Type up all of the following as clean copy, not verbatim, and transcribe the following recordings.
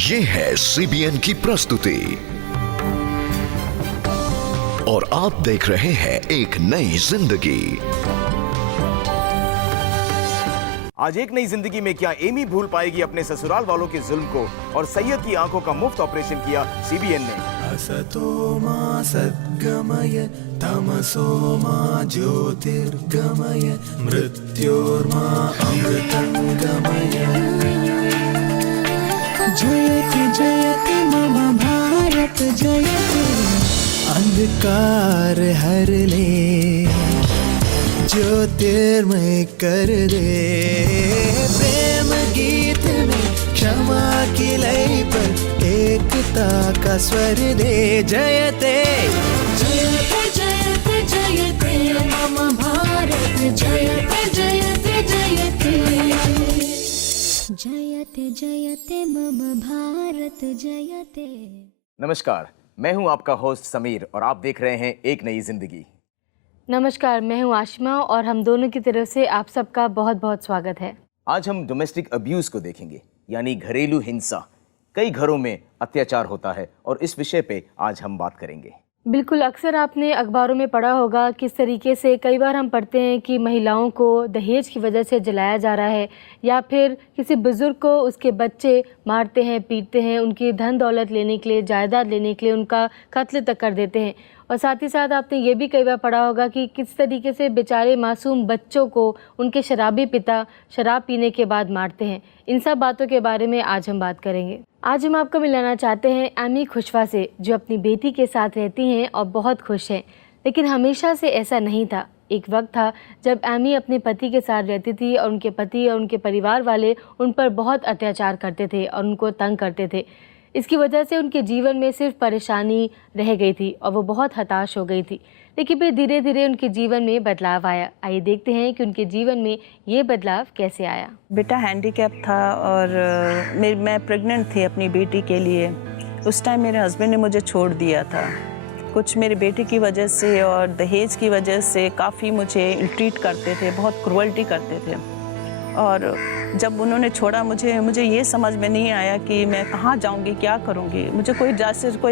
ये है सीबीएन की प्रस्तुति और आप देख रहे हैं एक नई जिंदगी। आज एक नई जिंदगी में क्या एमी भूल पाएगी अपने ससुराल वालों के जुल्म को, और सैयद की आंखों का मुफ्त ऑपरेशन किया सीबीएन ने। असतो मा सद्गमय तमसो मा ज्योतिर्गमय मृत्योर्मा अमृतंगमय। जयति जयति मम भारत जयति। अंधकार हर ले ज्योतिर्मय कर दे। प्रेम गीत में क्षमा की लय पर एकता का स्वर दे। जयते जयते जयते जयते मम भारत जयते जयते जयते। जयते जयते मम भारत जयते। नमस्कार, मैं हूं आपका होस्ट समीर और आप देख रहे हैं एक नई जिंदगी। नमस्कार, मैं हूं आशिमा और हम दोनों की तरफ से आप सबका बहुत बहुत स्वागत है। आज हम डोमेस्टिक अब्यूज को देखेंगे, यानी घरेलू हिंसा। कई घरों में अत्याचार होता है और इस विषय पे आज हम बात करेंगे। बिल्कुल, अक्सर आपने अखबारों में पढ़ा होगा किस तरीके से कई बार हम पढ़ते हैं कि महिलाओं को दहेज की वजह से जलाया जा रहा है, या फिर किसी बुज़ुर्ग को उसके बच्चे मारते हैं, पीटते हैं, उनकी धन दौलत लेने के लिए, जायदाद लेने के लिए उनका कत्ल तक कर देते हैं। और साथ ही साथ आपने ये भी कई बार पढ़ा होगा कि किस तरीके से बेचारे मासूम बच्चों को उनके शराबी पिता शराब पीने के बाद मारते हैं। इन सब बातों के बारे में आज हम बात करेंगे। आज हम आपको मिलाना चाहते हैं एमी खुशवा से, जो अपनी बेटी के साथ रहती हैं और बहुत खुश हैं। लेकिन हमेशा से ऐसा नहीं था। एक वक्त था जब एमी अपने पति के साथ रहती थी और उनके पति और उनके परिवार वाले उन पर बहुत अत्याचार करते थे और उनको तंग करते थे। इसकी वजह से उनके जीवन में सिर्फ परेशानी रह गई थी और वो बहुत हताश हो गई थी। लेकिन फिर धीरे धीरे उनके जीवन में बदलाव आया। आइए देखते हैं कि उनके जीवन में ये बदलाव कैसे आया। बेटा हैंडीकैप था और मैं प्रेग्नेंट थी अपनी बेटी के लिए। उस टाइम मेरे हस्बैंड ने मुझे छोड़ दिया था। कुछ मेरे बेटे की वजह से और दहेज की वजह से काफ़ी मुझे ट्रीट करते थे, बहुत क्रूअल्टी करते थे। और जब उन्होंने छोड़ा मुझे ये समझ में नहीं आया कि मैं कहाँ जाऊँगी, क्या करूँगी। मुझे कोई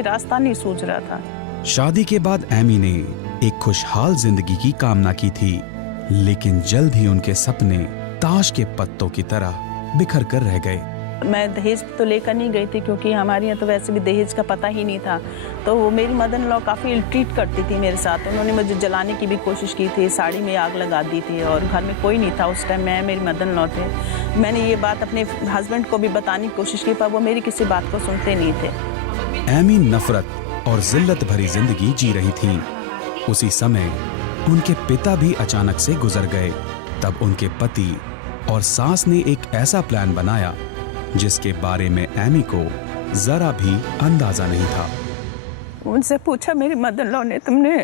रास्ता नहीं सूझ रहा था। शादी के बाद एमी ने एक खुशहाल जिंदगी की कामना की थी, लेकिन जल्द ही उनके सपने ताश के पत्तों की तरह बिखर कर रह गए। मैं दहेज तो लेकर नहीं गई थी क्योंकि हमारे यहाँ तो वैसे भी दहेज का पता ही नहीं था। तो वो मेरी मदर इन लॉ काफ़ी इल ट्रीट करती थी मेरे साथ। उन्होंने मुझे जलाने की भी कोशिश की थी, साड़ी में आग लगा दी थी और घर में कोई नहीं था उस टाइम। मैं मेरी मदर इन लॉ थे। मैंने ये बात अपने हस्बैंड को भी बताने की कोशिश की, पर वो मेरी किसी बात को सुनते नहीं थे। एमी नफरत और जिल्लत भरी जिंदगी जी रही थी। उसी समय उनके पिता भी अचानक से गुजर गए। तब उनके पति और सास ने एक ऐसा प्लान बनाया जिसके बारे में एमी को जरा भी अंदाजा नहीं था। उनसे पूछा मेरी मदर इन लॉ ने, तुमने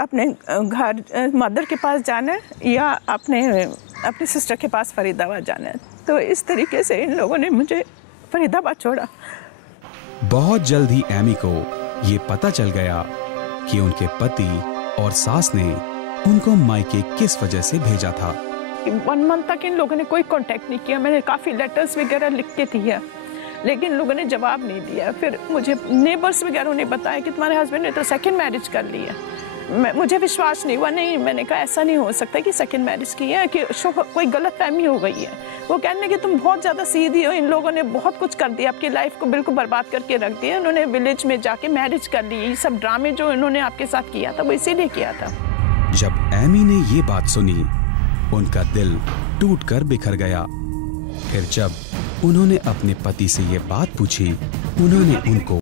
अपने घर मदर के पास जाना है या अपनी सिस्टर के पास फरीदाबाद जाना है। तो इस तरीके से इन लोगों ने मुझे फरीदाबाद छोड़ा। बहुत जल्द ही एमी को ये पता चल गया कि उनके पति और सास ने उनको मायके किस वजह से भेजा था। 1 मंथ तक इन लोगों ने कोई कांटेक्ट नहीं किया। मैंने काफ़ी लेटर्स वगैरह लिख के दिया, लेकिन इन लोगों ने जवाब नहीं दिया। फिर मुझे नेबर्स वगैरह ने बताया कि तुम्हारे हस्बैंड ने तो सेकंड मैरिज कर ली है। मुझे विश्वास नहीं हुआ। नहीं, मैंने कहा ऐसा नहीं हो सकता कि सेकंड मैरिज की है, कि कोई गलत फहमी हो गई है। वो कहने कि तुम बहुत ज़्यादा सीधी हो, इन लोगों ने बहुत कुछ कर दिया, आपकी लाइफ को बिल्कुल बर्बाद करके रख दिया। उन्होंने विलेज में जाके मैरिज कर ली। ये सब ड्रामे जो इन्होंने आपके साथ किया था वो इसीलिए किया था। जब एमी ने ये बात सुनी, उनका दिल टूटकर बिखर गया। फिर जब उन्होंने अपने पति से ये बात पूछी, उन्होंने उनको